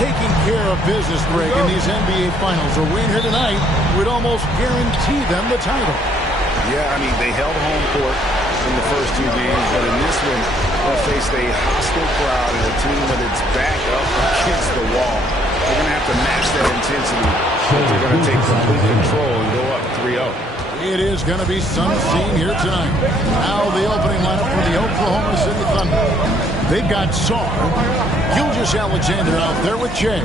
taking care of business, Greg, in these NBA Finals. A win here tonight would almost guarantee them the title. Yeah, I mean, they held home court in the first two games, but in this one, they'll face a hostile crowd and a team with its back up against the wall. They're going to have to match that intensity. They're going to take complete control and go up 3-0. It is going to be some scene here tonight. Now the opening lineup for the Oklahoma City Thunder. They've got Saar, Gilgeous-Alexander out there with Jay.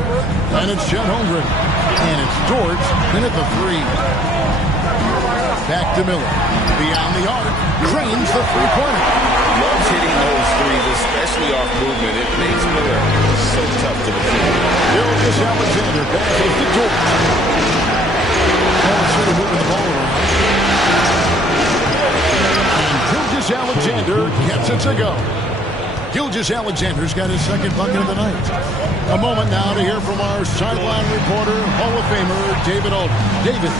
And it's Chet Holmgren. And it's Dort in at the three. Back to Miller. Beyond the arc. Drains the three-pointer. Loves hitting those threes, especially off movement. It makes Miller so tough to defend. Gilgeous-Alexander passes to Dort. Sort of moving the ball around. And Gilgeous-Alexander gets it to go. Gilgeous-Alexander's got his second bucket of the night. A moment now to hear from our sideline reporter, Hall of Famer David Aldridge. David.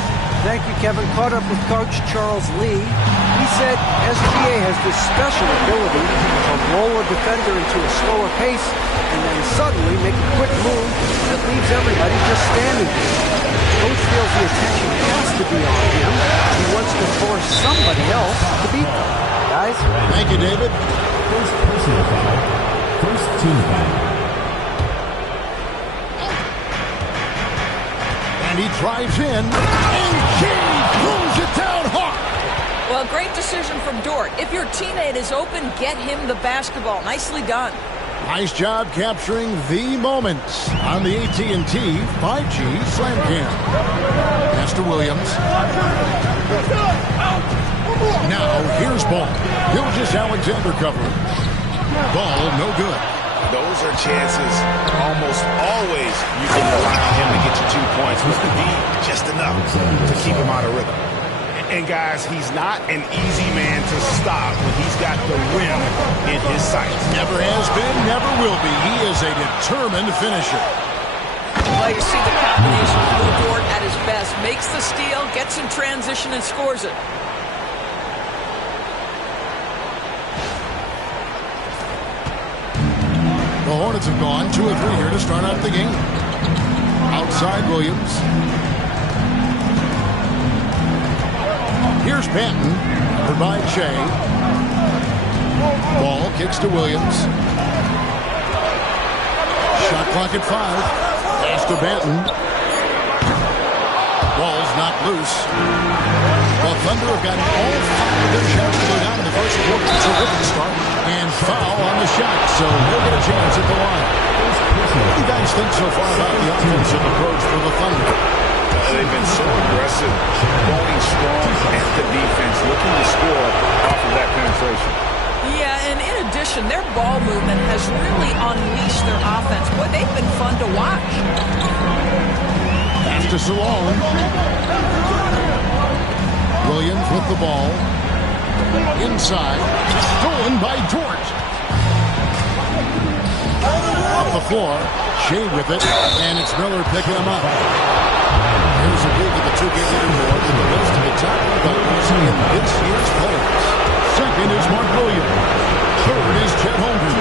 Thank you, Kevin. Caught up with Coach Charles Lee. He said SGA has this special ability to roll a defender into a slower pace and then suddenly make a quick move that leaves everybody just standing there. Coach feels the attention has to be on him. He wants to force somebody else to beat them. Guys? Thank you, David. First personal foul. First team foul. And he drives in, and Jay throws it down hard. Well, great decision from Dort. If your teammate is open, get him the basketball. Nicely done. Nice job capturing the moments on the AT&T 5G Slam Cam. Pass to Williams. Now here's Ball. Gilgeous-Alexander covering. Ball no good. Those are chances almost always you can rely on him to get you 2 points, but the be just enough to keep him out of rhythm. And guys, he's not an easy man to stop when he's got the rim in his sights. Never has been, never will be. He is a determined finisher. Well, you see the combination of Lou Dort at his best. Makes the steal, gets in transition, and scores it. The Hornets have gone 2 of 3 here to start out the game. Outside Williams. Here's Banton, covered by Shea. Ball kicks to Williams. Shot clock at 5. Pass to Banton. Ball's not loose. Well, Thunder have gotten all 5 of their shots to go down in the first quarter. Terrific start. And foul on the shot, so he'll get a chance at the line. What do you guys think so far about the offensive approach for the Thunder? They've been so aggressive, going strong at the defense, looking to score off of that penetration. Yeah, and in addition, their ball movement has really unleashed their offense. Boy, they've been fun to watch. Pass to Salone. Williams with the ball. Inside. Stolen by Dort. Off the floor. Shea with it. And it's Miller picking him up. Here's a peek at the 2K leaderboard with the list of the top players in this year's players. Second is Mark Williams. Third is Chet Holmgren.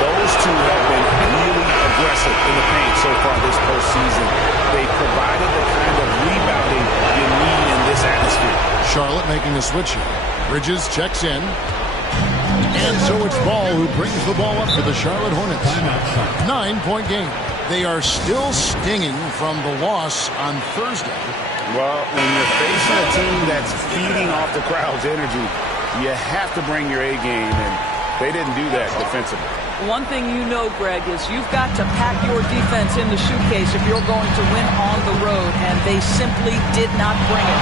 Those two have been really aggressive in the paint so far this postseason. They provided the kind of rebounding you need in this atmosphere. Charlotte making a switch here. Bridges checks in. And so it's Ball who brings the ball up for the Charlotte Hornets. 9-point game. They are still stinging from the loss on Thursday. Well, when you're facing a team that's feeding off the crowd's energy, you have to bring your A game, and they didn't do that defensively. One thing you know, Greg, is you've got to pack your defense in the suitcase if you're going to win on the road, and they simply did not bring it.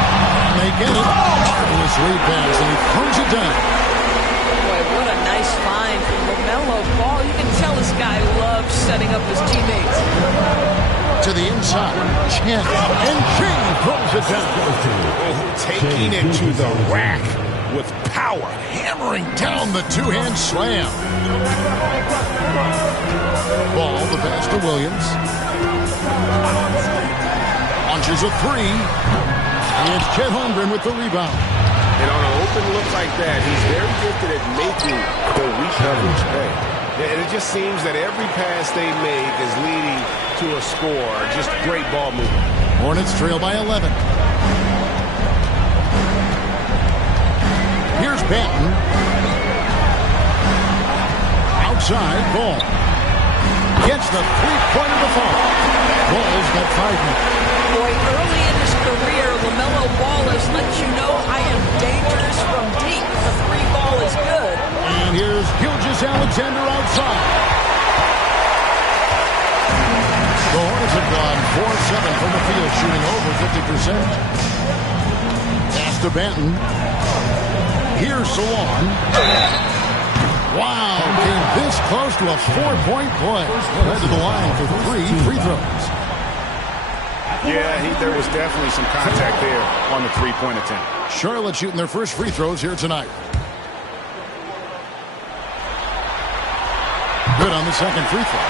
And they get it. Marvelous lead pass, and he throws it down. Boy, what a nice find from LaMelo Ball. You can tell this guy loves setting up his teammates. To the inside. Chet. And King throws it down. Taking it to the rack with power. Hammering down the two-hand slam. Ball, the pass to Williams. Launches a three. And it's Chet Holmgren with the rebound. And on an open look like that, he's very gifted at making the weak coverage pay. And it just seems that every pass they make is leading to a score. Just great ball movement. Hornets trail by 11. Here's Banton. Outside, Ball. Gets the three-pointer to fall. Ball's got 5 minutes. Boy, early in his career, LaMelo Ball has let you know I am dangerous from deep. The 3 ball is good. And here's Gilgeous-Alexander outside. The Hornets have gone 4-7 from the field, shooting over 50%. Pass to Banton. Here's Sawan. Wow, came this close to a 4-point play. Head to the line for 3 free throws. Yeah, there was definitely some contact there on the three-point attempt. Charlotte shooting their first free throws here tonight. Good on the second free throw.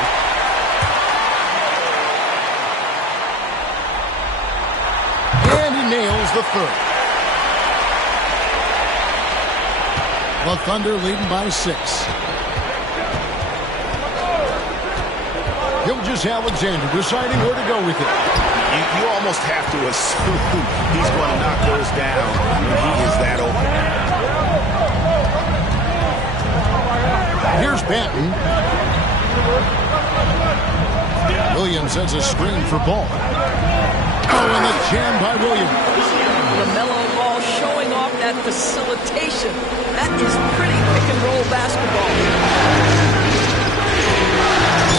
And he nails the third. The Thunder leading by 6. Gilgeous-Alexander deciding where to go with it. You almost have to assume he's going to knock those down when he is that open. Here's Banton. Williams sends a screen for Ball. Oh, and the jam by Williams. LaMelo Ball showing off that facilitation. That is pretty pick-and-roll basketball.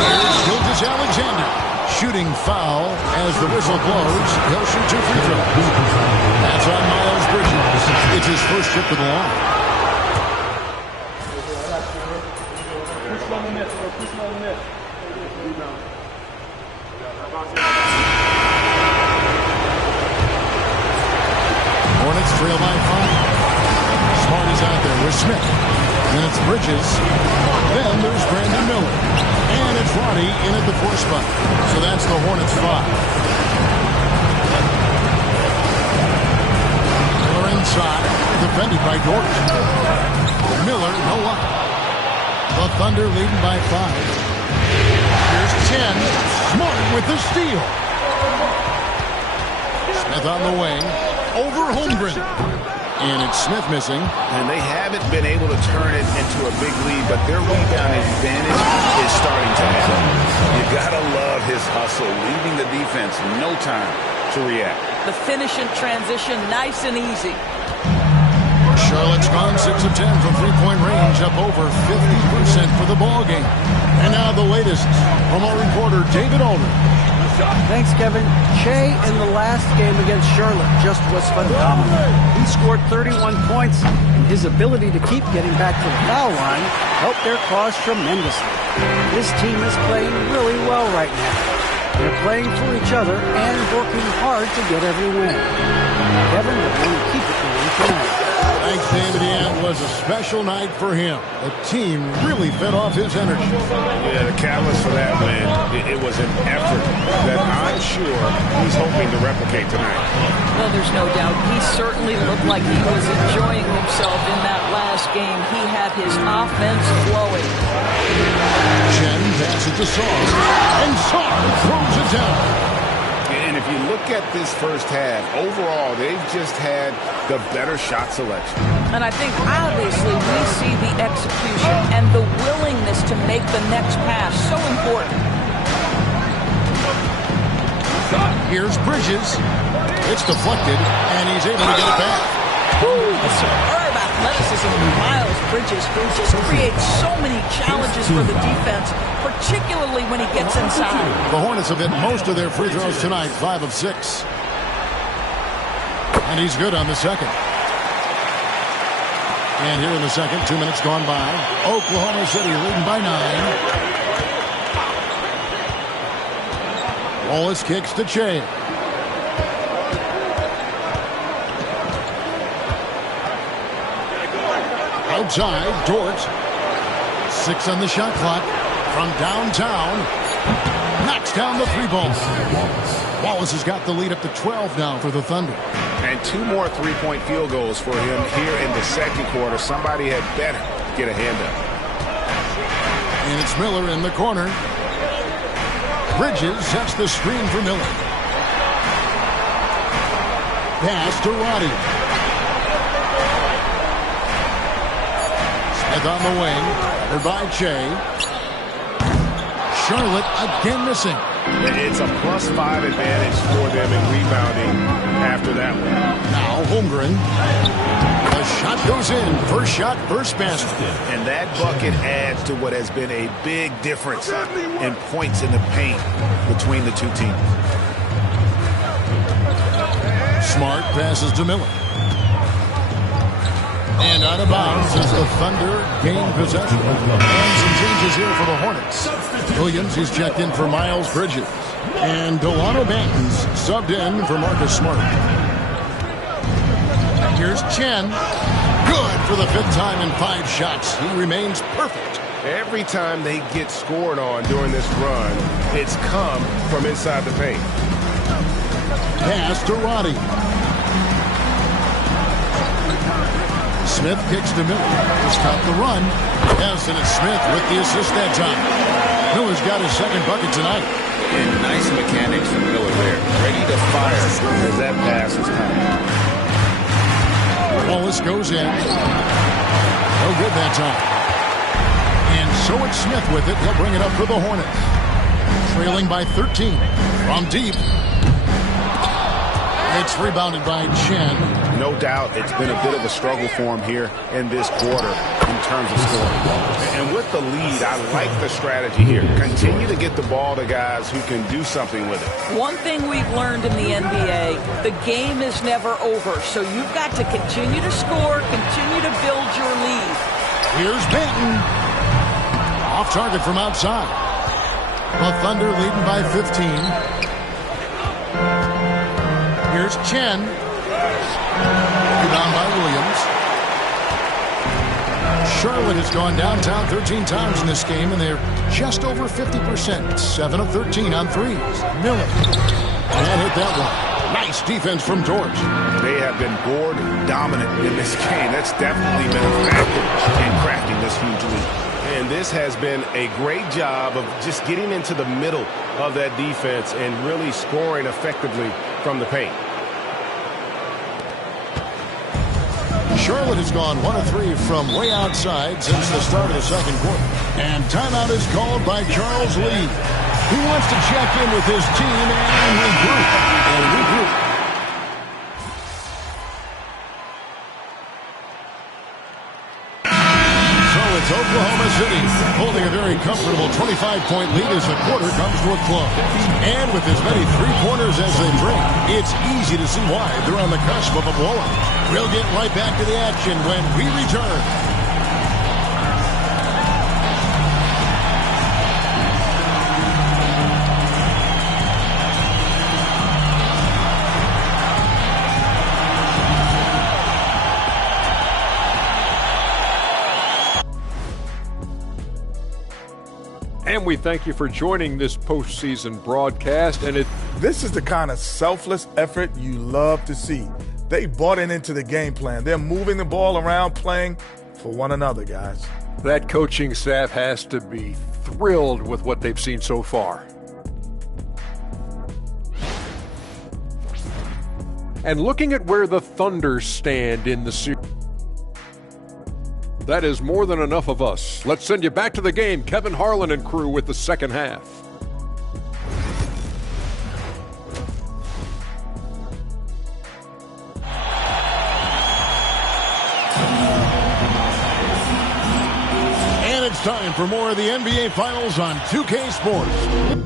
Here's Gilgeous-Alexander. Shooting foul as the whistle blows. He'll shoot 2 free throws. That's on Miles Bridges. It's his first trip to the line. Hornets trail by 5. Smart is out there with Smith. Then it's Bridges. Then there's Brandon Miller. And it's Roddy in at the 4 spot. So that's the Hornets 5. Miller inside. Defended by Dort. Miller, no luck. The Thunder leading by 5. Here's 10. Smart with the steal. Smith on the wing. Over Holmgren. And it's Smith missing. And they haven't been able to turn it into a big lead, but their rebounding advantage is starting to happen. You gotta love his hustle, leaving the defense no time to react. The finish in transition, nice and easy. Charlotte's gone 6 of 10 from three-point range, up over 50% for the ball game. And now the latest from our reporter, David Aldridge. Thanks, Kevin. Shea in the last game against Charlotte just was phenomenal. He scored 31 points, and his ability to keep getting back to the foul line helped their cause tremendously. This team is playing really well right now. They're playing for each other and working hard to get every win. Kevin will want to keep it going tonight. Thanks, David. Yeah, it was a special night for him. The team really fed off his energy. Yeah, the catalyst for that win, it was an effort that I'm sure he's hoping to replicate tonight. Well, there's no doubt. He certainly looked like he was enjoying himself in that last game. He had his offense flowing. Chen passes to Sarr, and Sarr throws it down. And if you look at this first half, overall, they've just had the better shot selection. And I think, obviously, we see the execution and the willingness to make the next pass so important. Here's Bridges. It's deflected, and he's able to get it back. The superb athleticism of Miles Bridges, who just creates so many challenges for the defense, particularly when he gets inside. The Hornets have hit most of their free throws tonight, 5 of 6. And he's good on the second. And here in the second, 2 minutes gone by. Oklahoma City leading by 9. Wallace kicks to Che. Outside, Dort. 6 on the shot clock. From downtown. Knocks down the 3 ball. Wallace has got the lead up to 12 now for the Thunder. And 2 more three-point field goals for him here in the second quarter. Somebody had better get a hand up. And it's Miller in the corner. Bridges sets the screen for Miller. Pass to Roddy. Smith on the wing. Covered by Che. Charlotte again missing. It's a +5 advantage for them in rebounding after that one. Now Holmgren. The shot goes in. First shot, first basket. And that bucket adds to what has been a big difference in points in the paint between the two teams. Smart passes to Miller. And out of bounds as the Thunder gain possession. And some changes here for the Hornets. Williams, he's checked in for Miles Bridges. And Delano Banton's subbed in for Marcus Smart. Here's Chen. Good for the 5th time in 5 shots. He remains perfect. Every time they get scored on during this run, it's come from inside the paint. Pass to Roddy. Smith kicks to Miller to stop the run. Yes, and it's Smith with the assist that time. Miller's got his 2nd bucket tonight. And nice mechanics from Miller there. Ready to fire as that pass is coming. Wallace goes in. No good that time. And so it's Smith with it. He'll bring it up for the Hornets. Trailing by 13. From deep. It's rebounded by Chen. No doubt it's been a bit of a struggle for him here in this quarter in terms of scoring. And with the lead, I like the strategy here. Continue to get the ball to guys who can do something with it. One thing we've learned in the NBA, the game is never over. So you've got to continue to score, continue to build your lead. Here's Banton. Off target from outside. The Thunder leading by 15. Here's Chen. Rebound by Williams. Charlotte has gone downtown 13 times in this game, and they're just over 50%. 7 of 13 on threes. Miller. And hit that one. Nice defense from Dort. They have been board dominant in this game. That's definitely been a factor in crafting this huge lead. And this has been a great job of just getting into the middle of that defense and really scoring effectively from the paint. Charlotte has gone 1 of 3 from way outside since the start of the 2nd quarter. And timeout is called by Charles Lee. He wants to check in with his team and regroup. So it's Oklahoma City holding a very comfortable 25-point lead as the quarter comes to a close. And with as many 3-pointers as they bring, it's easy to see why they're on the cusp of a blowout. We'll get right back to the action when we return. And we thank you for joining this postseason broadcast. And this is the kind of selfless effort you love to see. They bought into the game plan. They're moving the ball around, playing for one another, guys. That coaching staff has to be thrilled with what they've seen so far. And looking at where the Thunder stand in the series, that is more than enough of us. Let's send you back to the game. Kevin Harlan and crew with the 2nd half. And it's time for more of the NBA Finals on 2K Sports.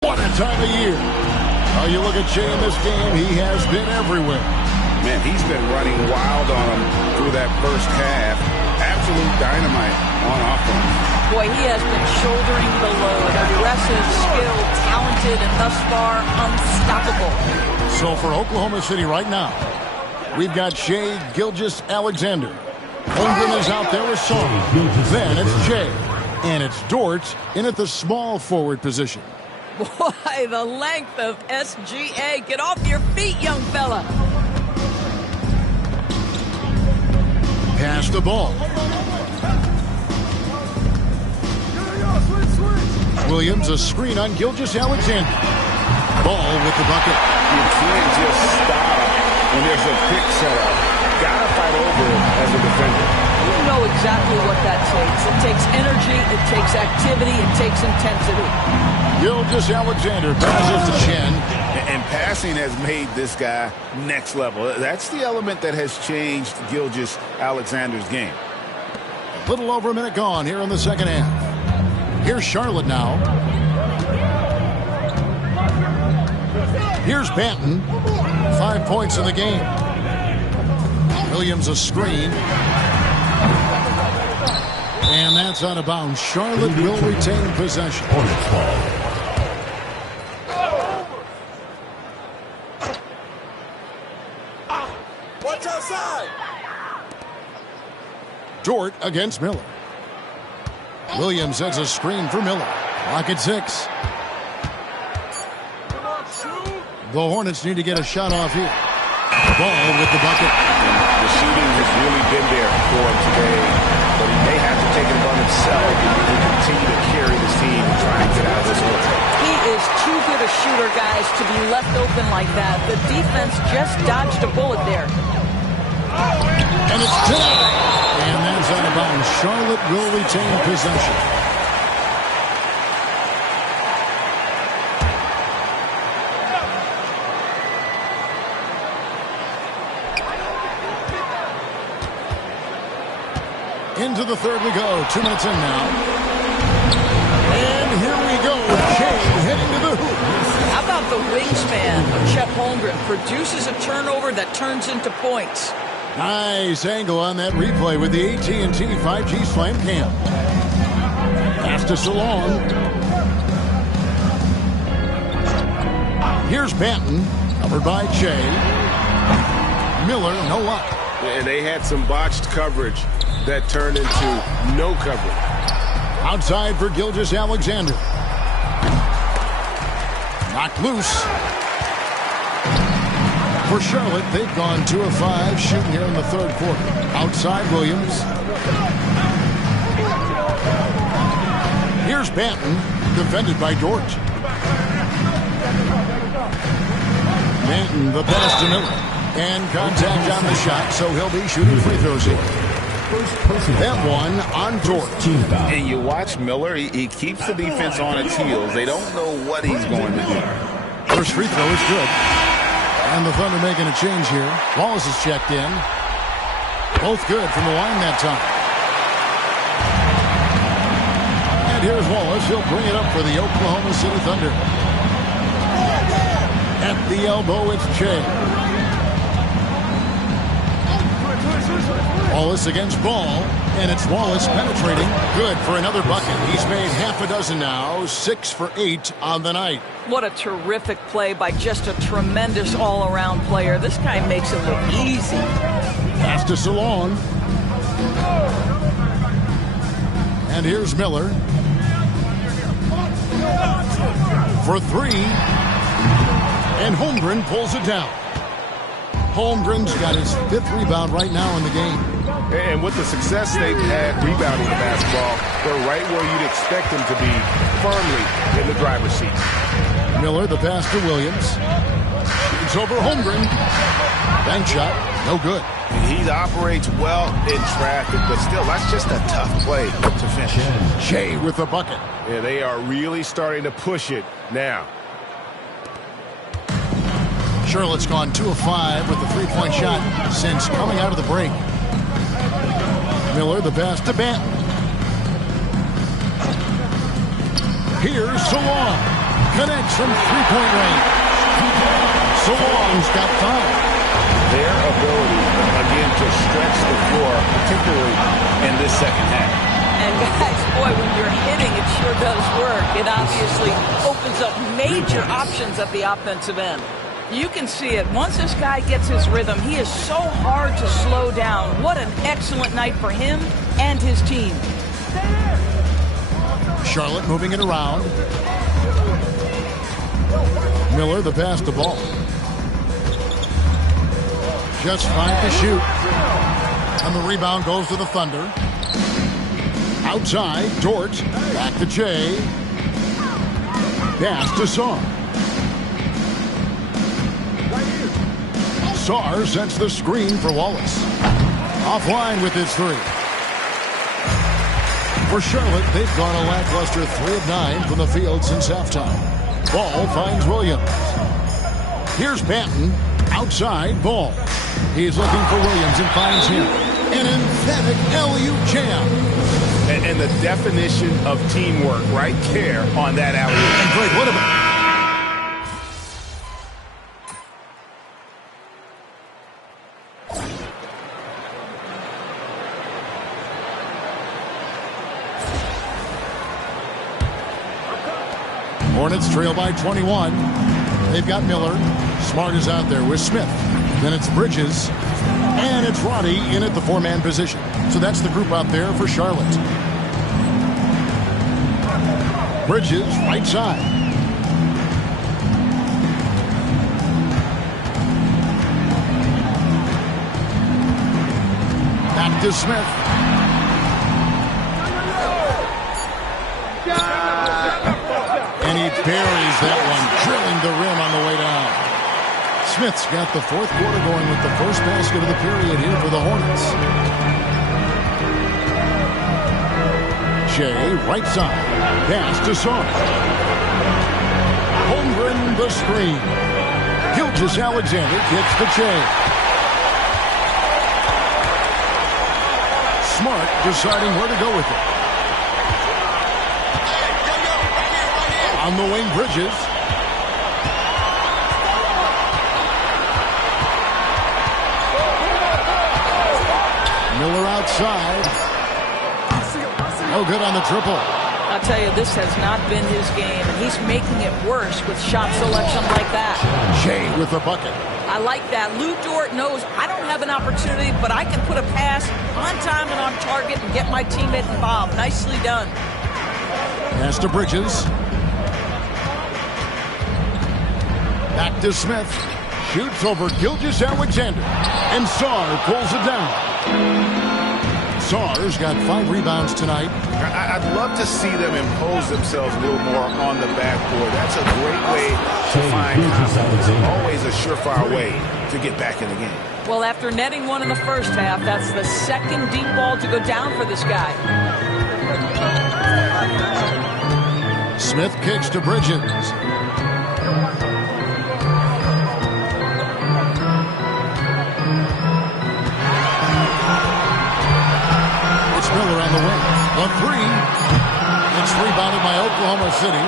What a time of year. Oh, you look at Shea in this game, he has been everywhere. Man, he's been running wild on him through that first half. Absolute dynamite on offense. Boy, he has been shouldering the load. Aggressive, skilled, talented, and thus far unstoppable. So for Oklahoma City right now, we've got Shai Gilgeous-Alexander. Holmgren is out there with Song. Then it's Jay. And it's Dort in at the small forward position. Boy, the length of SGA. Get off your feet, young fella. Pass the ball. Williams, a screen on Gilgeous-Alexander. Ball with the bucket. You can't just stop when there's a pick set up. Gotta fight over it as a defender. You know exactly what that takes. It takes energy, it takes activity, it takes intensity. Gilgeous-Alexander passes to Chen. And passing has made this guy next level. That's the element that has changed Gilgeous-Alexander's game. A little over a minute gone here in the second half. Here's Charlotte now. Here's Banton. 5 points in the game. Williams a screen. And that's out of bounds. Charlotte will retain possession. Watch outside. Dort against Miller. Williams sets a screen for Miller. Clock at 6. The Hornets need to get a shot off here. Ball with the bucket. The shooting has really been there for him today, but he may have to take it upon himself if he can continue to carry this team and try and get out of this one. He is too good a shooter, guys, to be left open like that. The defense just dodged a bullet there. And it's tipped. And that's out of bounds. Charlotte will retain possession. Into the third we go. 2 minutes in now. And here we go. Shai heading to the hoop. How about the wingspan of Chet Holmgren? Produces a turnover that turns into points. Nice angle on that replay with the AT&T 5G Slam Cam. Pass to Salon. Here's Banton, covered by Jay. Miller, no luck. And they had some botched coverage that turned into no coverage. Outside for Gilgeous-Alexander. Knocked loose. For Charlotte, they've gone 2 of 5 shooting here in the third quarter. Outside Williams. Here's Banton, defended by Dort. Banton, the pass to Miller. And contact on the shot, so he'll be shooting free throws here. That one on Dort. And you watch Miller, he keeps the defense on its heels. They don't know what he's going to do. First free throw is good. And the Thunder making a change here. Wallace is checked in. Both good from the line that time. And here's Wallace. He'll bring it up for the Oklahoma City Thunder. At the elbow, it's Jay. Wallace against Ball, and it's Wallace penetrating. Good for another bucket. He's made half a dozen now, 6 for 8 on the night. What a terrific play by just a tremendous all-around player. This guy makes it look easy. Pass to Salon. And here's Miller. For 3. And Holmgren pulls it down. Holmgren's got his 5th rebound right now in the game. And with the success they've had rebounding the basketball, they're right where you'd expect them to be, firmly in the driver's seat. Miller, the pass to Williams. It's over Holmgren. Bank shot, no good. He operates well in traffic, but still, that's just a tough play to finish. Shai with the bucket. Yeah, they are really starting to push it now. Charlotte's gone 2 of 5 with the 3-point shot since coming out of the break. Miller, the pass to Banton. Here's Salon. Connects from 3-point range. Salon's got 5. their ability, again, to stretch the floor, particularly in this second half. And guys, boy, when you're hitting, it sure does work. It obviously opens up major options at the offensive end. You can see it. Once this guy gets his rhythm, he is so hard to slow down. What an excellent night for him and his team. Charlotte moving it around. Miller, the pass to ball. Just 5 to shoot. And the rebound goes to the Thunder. Outside, Dort. Back to Jay. Pass to Saar. Saar sets the screen for Wallace. Offline with his three. For Charlotte, they've gone a lackluster 3 of 9 from the field since halftime. Ball finds Williams. Here's Banton. Outside, Ball. He's looking for Williams and finds him. An emphatic LU jam. And the definition of teamwork right there on that alley. And Greg, what about... Hornets trail by 21. They've got Miller. Smart is out there with Smith. Then it's Bridges. And it's Roddy in at the 4-man position. So that's the group out there for Charlotte. Bridges, right side. Back to Smith. And he buries that one, drilling the rim on the way down. Smith's got the fourth quarter going with the first basket of the period here for the Hornets. Shea, right side. Pass to Saar. Holmgren the screen. Gilgeous-Alexander kicks to Shea. Smart deciding where to go with it. On the wing, Bridges. Miller outside. No good on the triple. I'll tell you, this has not been his game, and he's making it worse with shot selection like that. Shea with the bucket. I like that. Lou Dort knows I don't have an opportunity, but I can put a pass on time and on target and get my teammate involved. Nicely done. Pass to Bridges. Back to Smith. Shoots over Gilgeous-Alexander. And Saar pulls it down. Saar's got 5 rebounds tonight. I'd love to see them impose themselves a little more on the backboard. That's a great way to find confidence. Always a surefire way to get back in the game. Well, after netting one in the first half, that's the second deep ball to go down for this guy. Smith kicks to Bridges. Miller on the wing. A three. It's rebounded by Oklahoma City.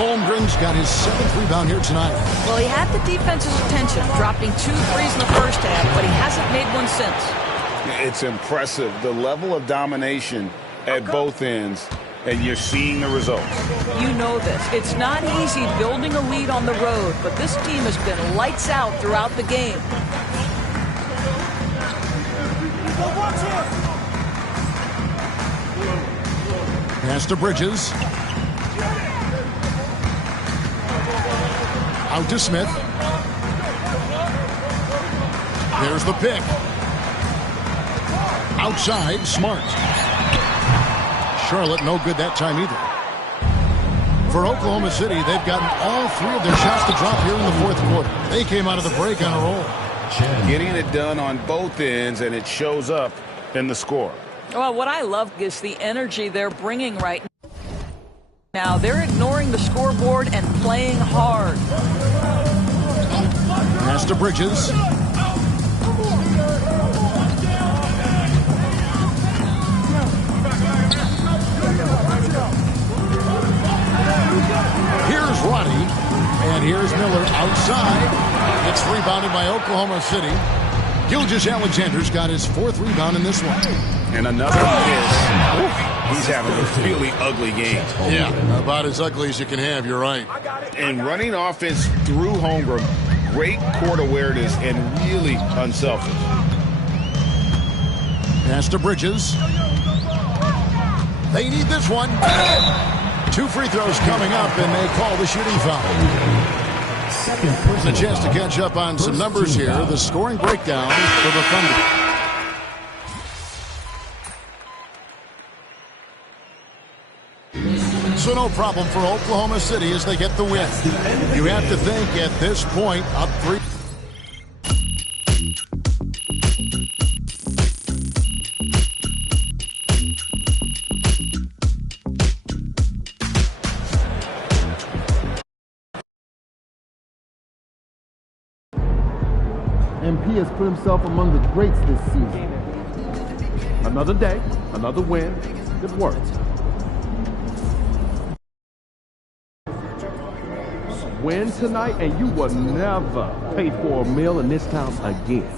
Holmgren's got his 7th rebound here tonight. Well, he had the defense's attention, dropping 2 threes in the first half, but he hasn't made one since. It's impressive, the level of domination at both ends, and you're seeing the results. You know this. It's not easy building a lead on the road, but this team has been lights out throughout the game. Pass to Bridges. Out to Smith. There's the pick. Outside, Smart. Charlotte no good that time either. For Oklahoma City, they've gotten all 3 of their shots to drop here in the fourth quarter. They came out of the break on a roll. Getting it done on both ends, and it shows up in the score. Well, what I love is the energy they're bringing right now. They're ignoring the scoreboard and playing hard. Pass to Bridges. Here's Roddy. And here's Miller outside. It's rebounded by Oklahoma City. Gilgeous-Alexander's got his 4th rebound in this one. And another miss. He's having a really ugly game. Yeah, about as ugly as you can have, you're right. And running offense through Holmgren, great court awareness and really unselfish. Pass to Bridges. They need this one. 2 free throws coming up, and they call the shooting foul. A chance to catch up on some numbers here. The scoring breakdown for the Thunder. So no problem for Oklahoma City as they get the win. You have to think at this point, up 3. MP has put himself among the greats this season. Another day, another win. It worked. Win tonight, and you will never pay for a meal in this town again.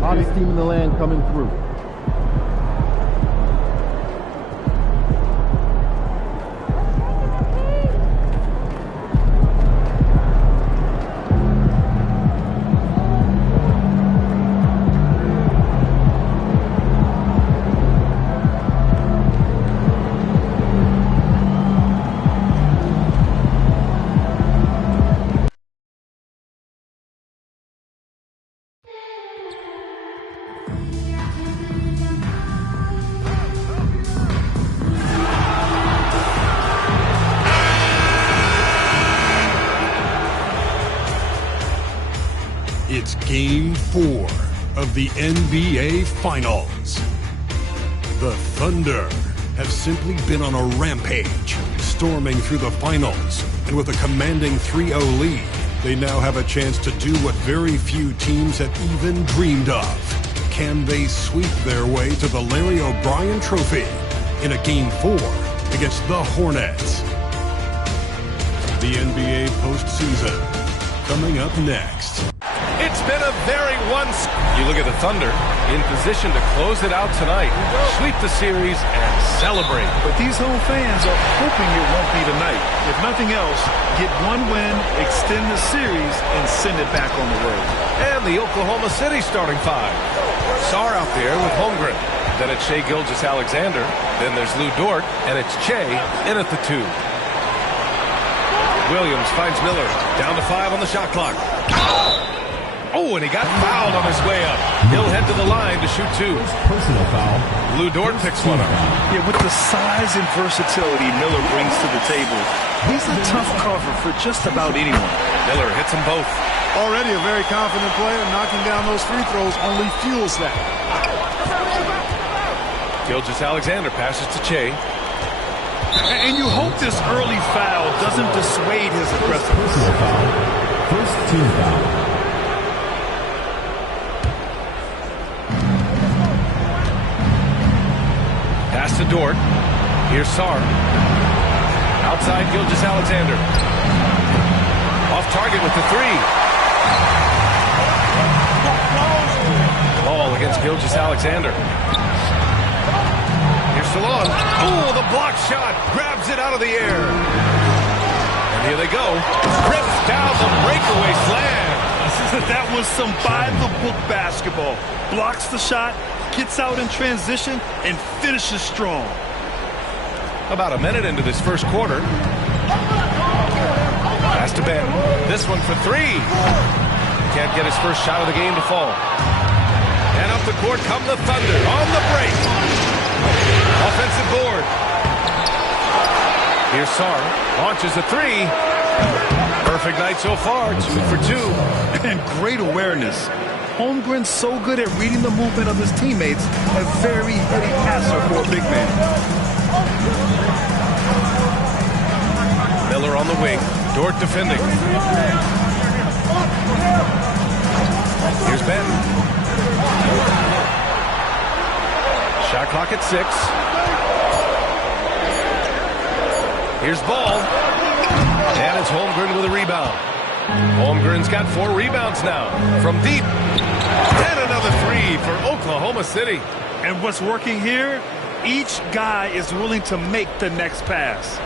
Hottest team in the land coming through. It's Game 4 of the NBA Finals. The Thunder have simply been on a rampage, storming through the finals. And with a commanding 3-0 lead, they now have a chance to do what very few teams have even dreamed of. Can they sweep their way to the Larry O'Brien Trophy in a Game 4 against the Hornets? The NBA postseason coming up next. It's been a very You look at the Thunder in position to close it out tonight, sweep the series, and celebrate. But these home fans are hoping it won't be tonight. If nothing else, get one win, extend the series, and send it back on the road. And the Oklahoma City starting 5. Sarr out there with Holmgren. Then it's Shai Gilgeous-Alexander. Then there's Lou Dort, and it's Che in at the 2. Williams finds Miller. Down to 5 on the shot clock. Oh, and he got fouled on his way up. He'll head to the line to shoot 2. Personal foul. Lou Dort picks one up. Yeah, with the size and versatility Miller brings to the table, he's a tough cover for just about anyone. Miller hits them both. Already a very confident player. Knocking down those free throws only fuels that. Gilgeous-Alexander passes to Che. And you hope this early foul doesn't dissuade his aggressiveness. Personal foul. First team foul. Pass to Dort. Here's Sarr. Outside Gilgeous-Alexander. Off target with the 3. Ball against Gilgeous-Alexander. Here's Salon. Oh, the block shot. Grabs it out of the air. And here they go. Rips down the breakaway slam. That was some by-the-book basketball. Blocks the shot, gets out in transition, and finishes strong. About a minute into this first quarter. Pass to Ben. This one for 3. Can't get his first shot of the game to fall. And up the court come the Thunder on the break. Offensive board. Here's Sarr. Launches a 3. Perfect night so far. 2 for 2. And great awareness. Holmgren's so good at reading the movement of his teammates. A very heady passer for a big man. Miller on the wing. Dort defending. Shot clock at 6. Here's Ball. And it's Holmgren with a rebound. Holmgren's got 4 rebounds now from deep. And another 3 for Oklahoma City. And what's working here, each guy is willing to make the next pass.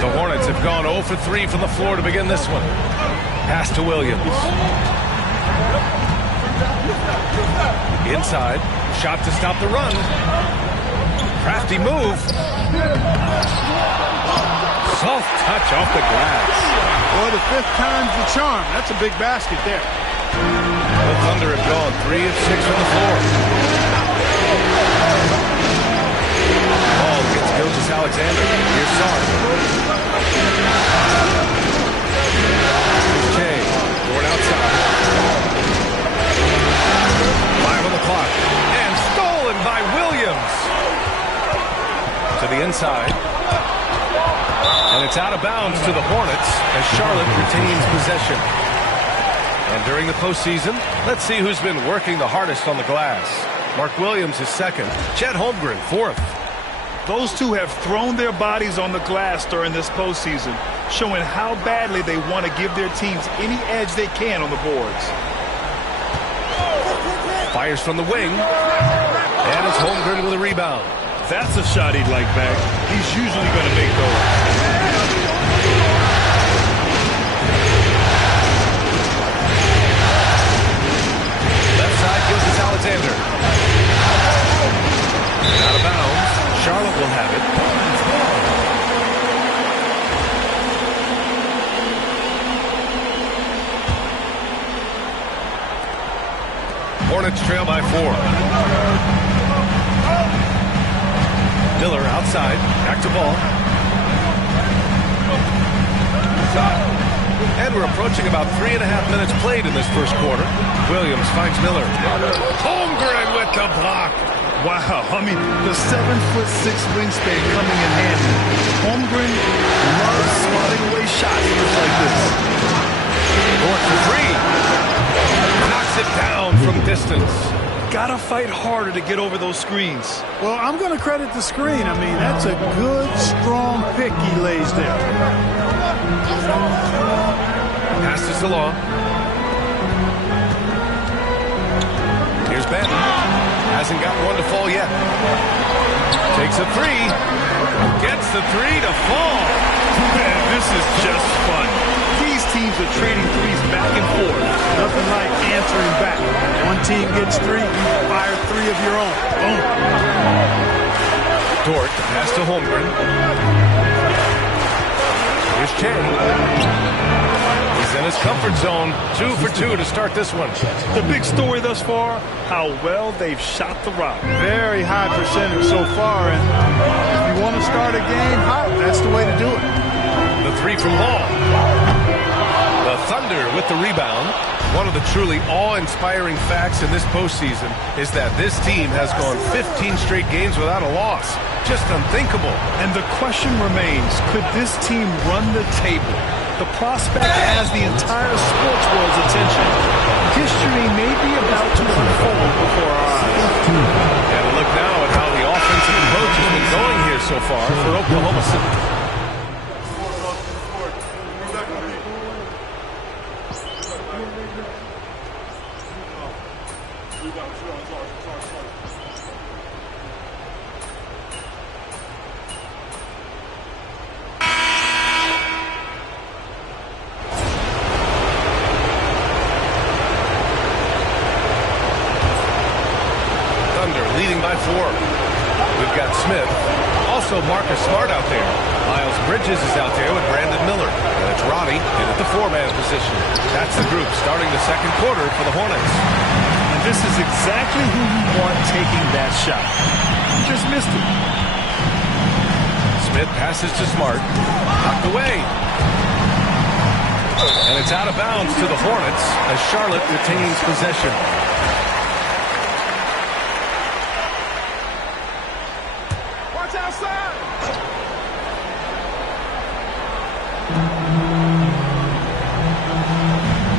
The Hornets have gone 0 for 3 from the floor to begin this one. Pass to Williams. Inside. Shot to stop the run. Crafty move. Soft touch off the glass. Boy, the 5th time's the charm. That's a big basket there. The Thunder have gone 3 of 6 from the floor. Ball gets Gilgeous-Alexander. Here's Sark. Here's Jay. Going outside. 5 on the clock. And stolen by Williams. To the inside. And it's out of bounds to the Hornets as Charlotte retains possession. And during the postseason, let's see who's been working the hardest on the glass. Mark Williams is 2nd. Chet Holmgren 4th. Those two have thrown their bodies on the glass during this postseason, showing how badly they want to give their teams any edge they can on the boards. Fires from the wing. And it's Holmgren with a rebound. That's a shot he'd like back. He's usually going to make those. Gilgeous-Alexander. Out of bounds. Charlotte will have it. Hornets trail by 4. Miller outside. Back to Ball. And we're approaching about 3.5 minutes played in this first quarter. Williams finds Miller. Holmgren with the block. Wow, I mean, the 7'6" wingspan coming in handy. Holmgren loves swatting away shots just like this. Going for 3. Knocks it down from distance. Gotta fight harder to get over those screens. Well, I'm going to credit the screen. I mean, that's a good, strong pick he lays there. Passes along. Here's Benton. Hasn't got one to fall yet. Takes a 3. Gets the 3 to fall. Man, this is just fun. These teams are trading threes back and forth. Nothing like answering back. One team gets 3, you fire 3 of your own. Boom. Dort, pass to Holmgren. Here's Che. He's in his comfort zone. 2 for 2 to start this one. The big story thus far, how well they've shot the rock. Very high percentage so far, and if you want to start a game hot, that's the way to do it. The 3 from Ball. The Thunder with the rebound. One of the truly awe-inspiring facts in this postseason is that this team has gone 15 straight games without a loss. Just unthinkable. And the question remains, could this team run the table? The prospect has the entire sports world's attention. History may be about to unfold before our eyes. And a look now at how the offensive approach has been going here so far for Oklahoma City. Leading by 4. We've got Smith. Also Marcus Smart out there. Miles Bridges is out there with Brandon Miller. And it's Roddy in at the 4-man position. That's the group starting the second quarter for the Hornets. And this is exactly who you want taking that shot. You just missed it. Smith passes to Smart. Knocked away. And it's out of bounds to the Hornets as Charlotte retains possession.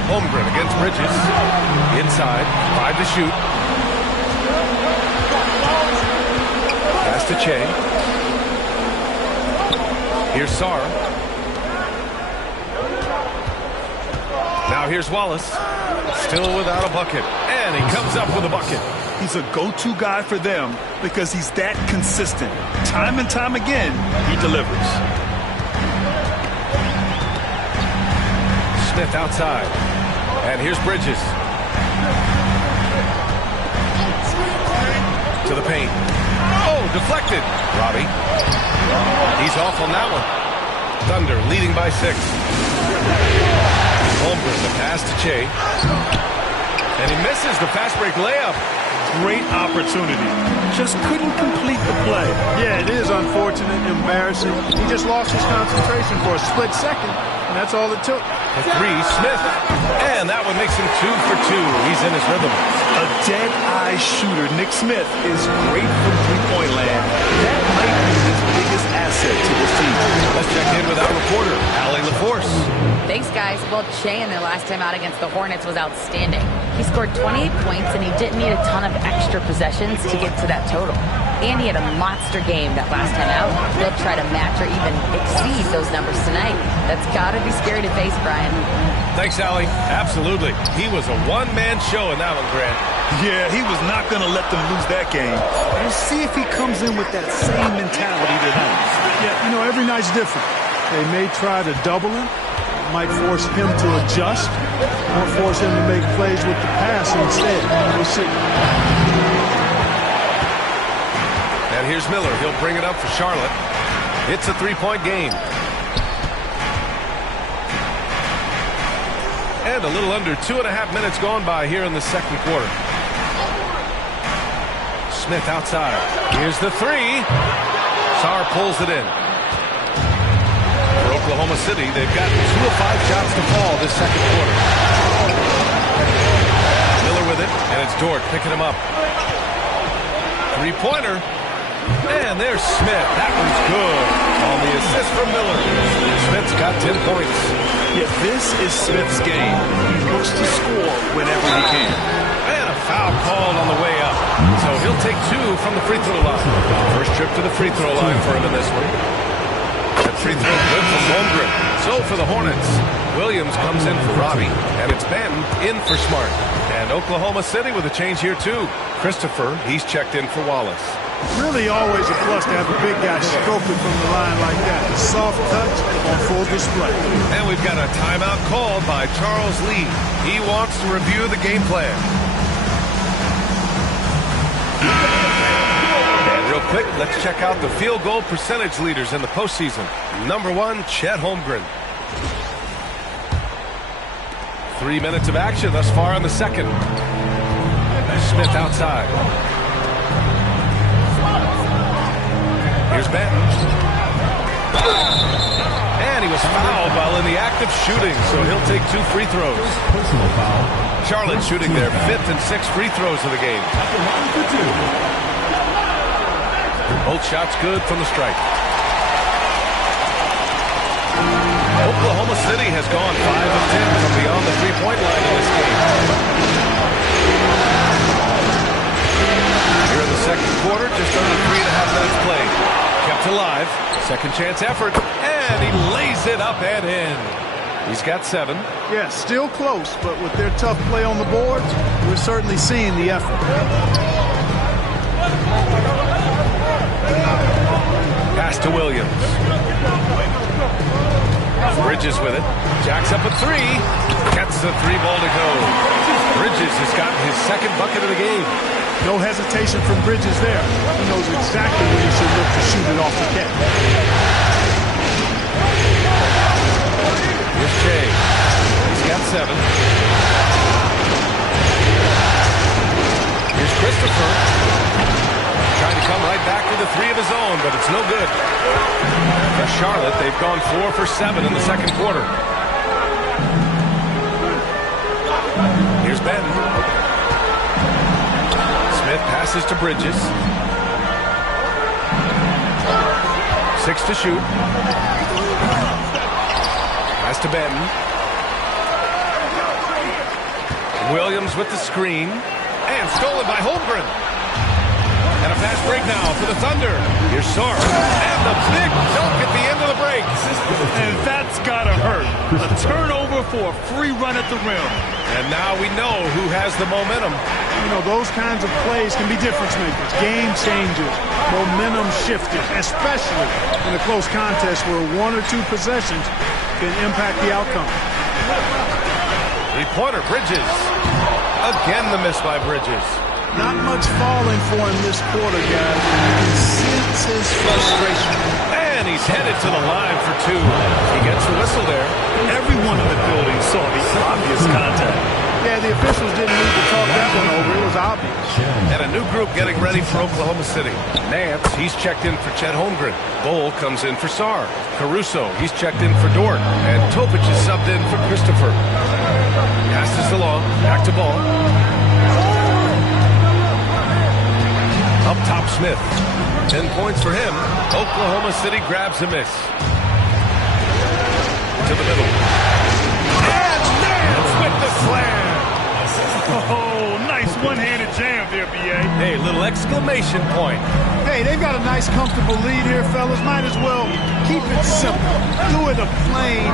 Holmgren against Bridges. Inside. 5 to shoot. to Che. Here's Sarr. Now here's Wallace. Still without a bucket. And he comes up with a bucket. He's a go-to guy for them because he's that consistent. Time and time again, he delivers. Smith outside. And here's Bridges. To the paint. Oh, deflected. Robbie. He's off on that one. Thunder leading by 6. Holmgren, the pass to Che. And he misses the fast break layup. Great opportunity. Just couldn't complete the play. Yeah, it is unfortunate and embarrassing. He just lost his concentration for a split second, and that's all it took. The 3, Smith. And that one makes him 2 for 2. He's in his rhythm. A dead-eye shooter. Nick Smith is great from three-point land. That might be his biggest asset to this team. Let's check in with our reporter, Allie LaForce. Thanks, guys. Well, Che in their last time out against the Hornets was outstanding. He scored 28 points, and he didn't need a ton of extra possessions to get to that total. And he had a monster game that last time out. He'll try to match or even exceed those numbers tonight. That's got to be scary to face, Brian. Thanks, Allie. Absolutely. He was a one-man show in that one, Grant. Yeah, he was not going to let them lose that game. We'll see if he comes in with that same mentality tonight. Yeah, you know, every night's different. They may try to double him. Might force him to adjust or force him to make plays with the pass instead. We'll see. And here's Miller. He'll bring it up for Charlotte. It's a 3-point game. And a little under 2.5 minutes gone by here in the second quarter. Smith outside. Here's the 3. Sarr pulls it in. For Oklahoma City, they've got 2 of 5 shots to fall this second quarter. Miller with it, and it's Dort picking him up. 3-pointer. And there's Smith. That one's good. On the assist from Miller. Smith's got 10 points. Yeah, this is Smith's game. He looks to score whenever he can. And a foul called on the way up. So he'll take 2 from the free throw line. First trip to the free throw line for him in this one. That free throw good from Holmgren. So for the Hornets, Williams comes in for Robbie, and it's Ben in for Smart. And Oklahoma City with a change here too. Christopher, he's checked in for Wallace. Really always a plus to have a big guy stroke it from the line like that. A soft touch on full display. And we've got a timeout called by Charles Lee. He wants to review the game plan. And real quick, let's check out the field goal percentage leaders in the postseason. Number 1, Chet Holmgren. 3 minutes of action thus far in the second. Smith outside. Here's Benton. And he was fouled while in the act of shooting, so he'll take 2 free throws. Personal foul. Charlotte shooting their 5th and 6th free throws of the game. Both shots good from the stripe. Oklahoma City has gone 5 of 10 from beyond the 3-point line in this game. Here in the second quarter, just under 3.5 minutes played. Kept alive. Second chance effort. And he lays it up and in. He's got 7. Yeah, still close, but with their tough play on the boards, we're certainly seeing the effort. Pass to Williams. Bridges with it. Jacks up a 3. Gets the 3-ball to go. Bridges has gotten his 2nd bucket of the game. No hesitation from Bridges there. He knows exactly when he should look to shoot it off the catch. Here's Che. He's got 7. Here's Christopher. Trying to come right back with a 3 of his own, but it's no good. For Charlotte, they've gone 4 for 7 in the second quarter. Here's Ben. Smith passes to Bridges. 6 to shoot. Pass to Benton. Williams with the screen. And stolen by Holmgren. And a fast break now for the Thunder. Here's Sarr. And the big dunk at the end of the break. And that's got to hurt. A turnover for a free run at the rim. And now we know who has the momentum. You know, those kinds of plays can be difference makers, game changers, momentum shifters, especially in a close contest where 1 or 2 possessions can impact the outcome. Three-pointer, Bridges. Again, the miss by Bridges. Not much falling for him this quarter, guys. You can sense his frustration. And he's headed to the line for 2. He gets the whistle there. Everyone in the building saw the obvious contact. Yeah, the officials didn't need to talk that one over. It was obvious. And a new group getting ready for Oklahoma City. Nance, he's checked in for Chet Holmgren. Bol comes in for Sarr. Caruso, he's checked in for Dort. And Topic is subbed in for Christopher. Passes along, back to Ball. Up top, Smith. 10 points for him. Oklahoma City grabs a miss. To the middle. And Nance with the slam. Oh, nice one-handed jam there, B.A. Hey, little exclamation point. Hey, they've got a nice, comfortable lead here, fellas. Might as well keep it simple. Do it a plain,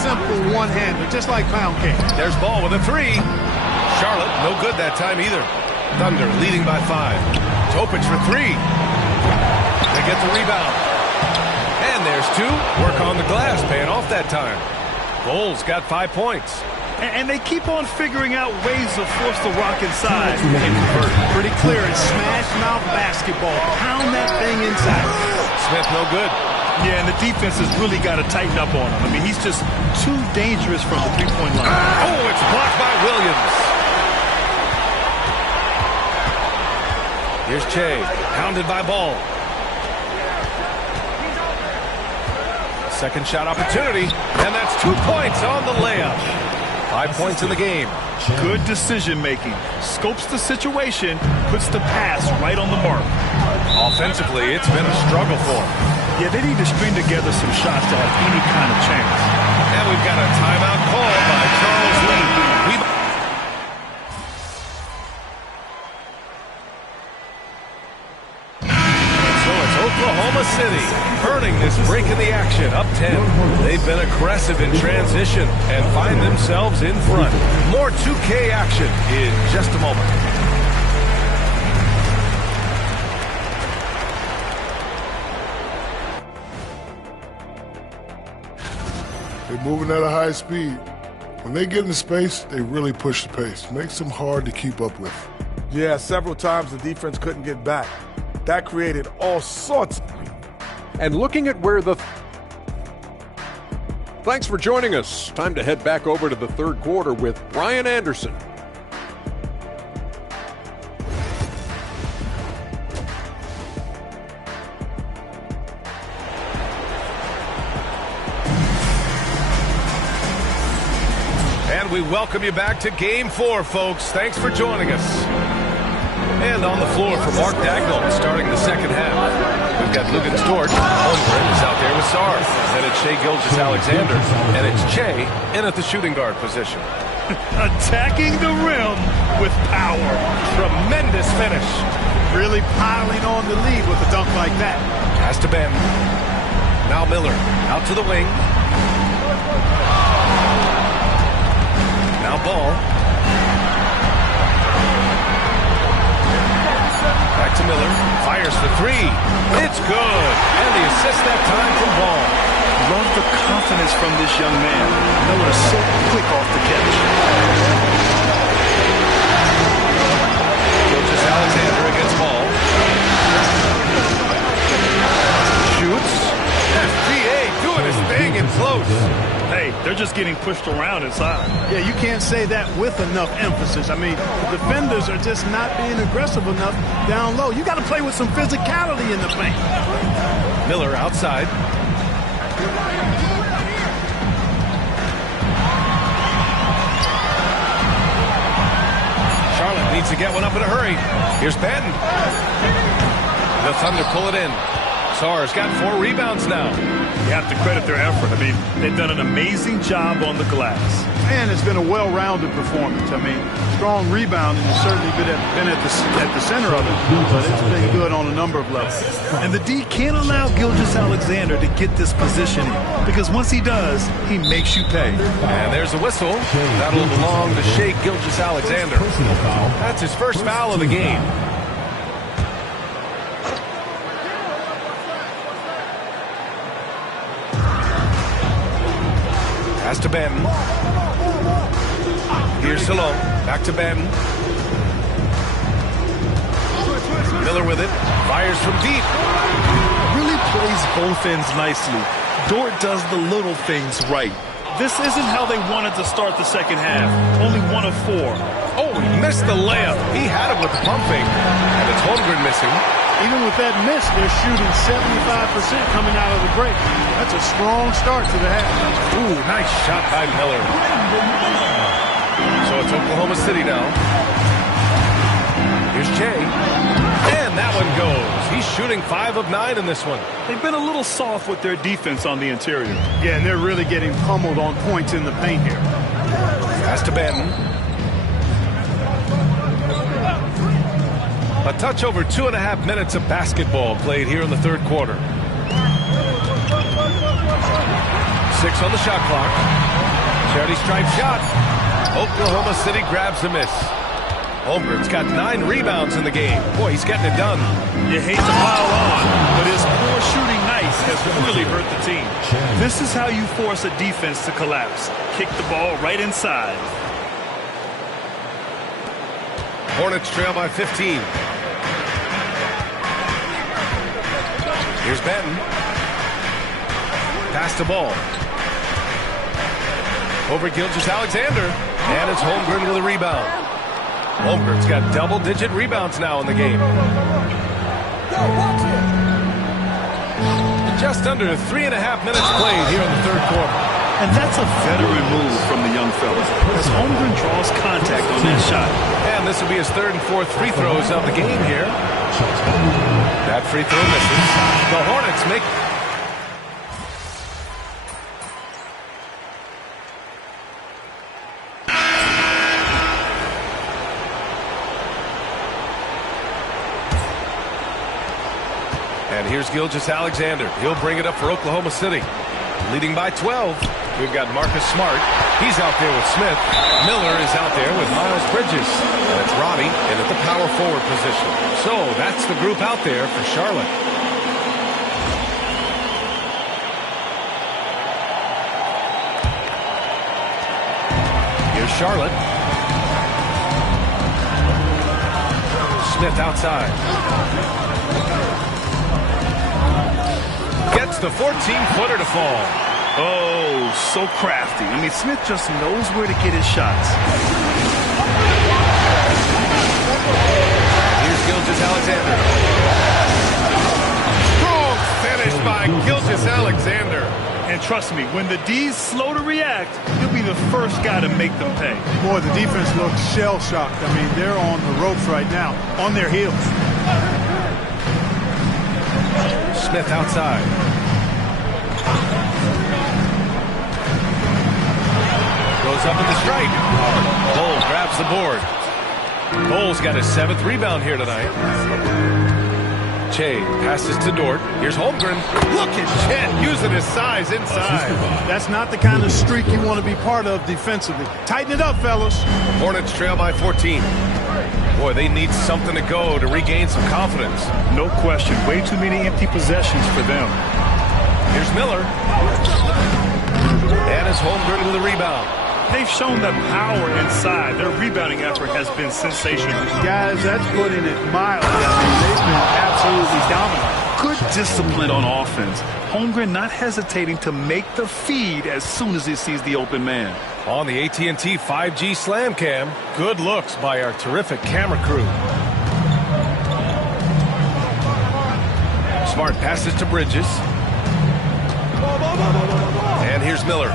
simple one-hander, just like pound cake. There's Ball with a 3. Charlotte, no good that time either. Thunder leading by 5. Topic for 3. They get the rebound. And there's 2. Work on the glass, paying off that time. Bol's got 5 points. And they keep on figuring out ways to force the rock inside and convert. Pretty clear. It's smash mouth basketball. Pound that thing inside. Smith, no good. Yeah, and the defense has really got to tighten up on him. I mean, he's just too dangerous from the three-point line. Oh, it's blocked by Williams. Here's Che, hounded by Ball. Second shot opportunity, and that's 2 points on the layup. 5 points in the game. Good decision-making. Scopes the situation, puts the pass right on the mark. Offensively, it's been a struggle for him. Yeah, they need to string together some shots to have any kind of chance. And we've got a timeout call by Charles Lee. Oklahoma City earning this break in the action, up 10. They've been aggressive in transition and find themselves in front. More 2K action in just a moment. They're moving at a high speed. When they get in space, they really push the pace. Makes them hard to keep up with. Yeah, several times the defense couldn't get back. That created all sorts. And looking at where the... Thanks for joining us. Time to head back over to the third quarter with Brian Anderson. And we welcome you back to Game 4, folks. Thanks for joining us. And on the floor for Mark Dagnall starting the second half. We've got Lugan Stort. Holmgren is out there with Sarr. Then it's Shai Gilgeous-Alexander. And it's Che in at the shooting guard position. Attacking the rim with power. Tremendous finish. Really piling on the lead with a dunk like that. Has to bend. Now Miller out to the wing. Now Ball. Back to Miller. Fires for 3. It's good. And the assist that time from Ball. Love the confidence from this young man. Miller so quick off the catch. Gilgeous-Alexander against Ball. Shoots. FBA doing his thing in close. Hey, they're just getting pushed around inside. Yeah, you can't say that with enough emphasis. I mean, the defenders are just not being aggressive enough down low. You got to play with some physicality in the paint. Miller outside. Charlotte needs to get one up in a hurry. Here's Patton. The Thunder pull it in. Sarr's got 4 rebounds now. You have to credit their effort. I mean, they've done an amazing job on the glass. And it's been a well-rounded performance. I mean, strong rebounding has certainly been at the center of it, but it's been good on a number of levels. And the D can't allow Gilgeous-Alexander to get this positioning, because once he does, he makes you pay. And there's a whistle. That'll belong to Shai Gilgeous-Alexander. That's his first foul of the game. Pass to Benton. Here's Salone. Back to Benton. Miller with it. Fires from deep. Really plays both ends nicely. Dort does the little things right. This isn't how they wanted to start the second half. Only 1 of 4. Oh, he missed the layup. He had it with the pump fake. And it's Holmgren missing. Even with that miss, they're shooting 75% coming out of the break. That's a strong start to the half. Ooh, nice shot by Miller. So it's Oklahoma City now. Here's Jay. And that one goes. He's shooting 5 of 9 in this one. They've been a little soft with their defense on the interior. Yeah, and they're really getting pummeled on points in the paint here. Pass to Benton. A touch over 2.5 minutes of basketball played here in the third quarter. 6 on the shot clock. Charity stripe shot. Oklahoma City grabs the miss. Holmgren's got 9 rebounds in the game. Boy, he's getting it done. You hate to pile on, but his poor shooting night has really hurt the team. This is how you force a defense to collapse. Kick the ball right inside. Hornets trail by 15. Here's Benton. Pass the ball. Over Gilgeous-Alexander. And it's Holmgren with a rebound. Holmgren's got double-digit rebounds now in the game. Just under 3.5 minutes played here in the third quarter. And that's a veteran move from the young fella, as Holmgren draws contact on that shot. And this will be his 3rd and 4th free throws of the game here. That free throw misses. The Hornets make... And here's Gilgeous-Alexander. He'll bring it up for Oklahoma City. Leading by 12. We've got Marcus Smart. He's out there with Smith. Miller is out there with Miles Bridges. And it's Roddy in at the power forward position. So that's the group out there for Charlotte. Here's Charlotte. Smith outside. Gets the 14-footer to fall. Oh, so crafty. I mean, Smith just knows where to get his shots. Here's Gilgeous-Alexander. Strong finish by Gilgeous-Alexander. And trust me, when the D's slow to react, he'll be the first guy to make them pay. Boy, the defense looks shell-shocked. I mean, they're on the ropes right now, on their heels. Smith outside. Goes up in the stripe. Bol grabs the board. Bol's got his 7th rebound here tonight. Che passes to Dort. Here's Holmgren. Look at Chet using his size inside. That's not the kind of streak you want to be part of defensively. Tighten it up, fellas. Hornets trail by 14. Boy, they need something to go to regain some confidence. No question. Way too many empty possessions for them. Here's Miller. And it's Holmgren with a rebound. They've shown the power inside. Their rebounding effort has been sensational. Guys, that's putting it mildly. I mean, they've been absolutely dominant. Good discipline on offense. Holmgren not hesitating to make the feed as soon as he sees the open man. On the AT&T 5G Slam Cam, good looks by our terrific camera crew. Smart passes to Bridges. And here's Miller.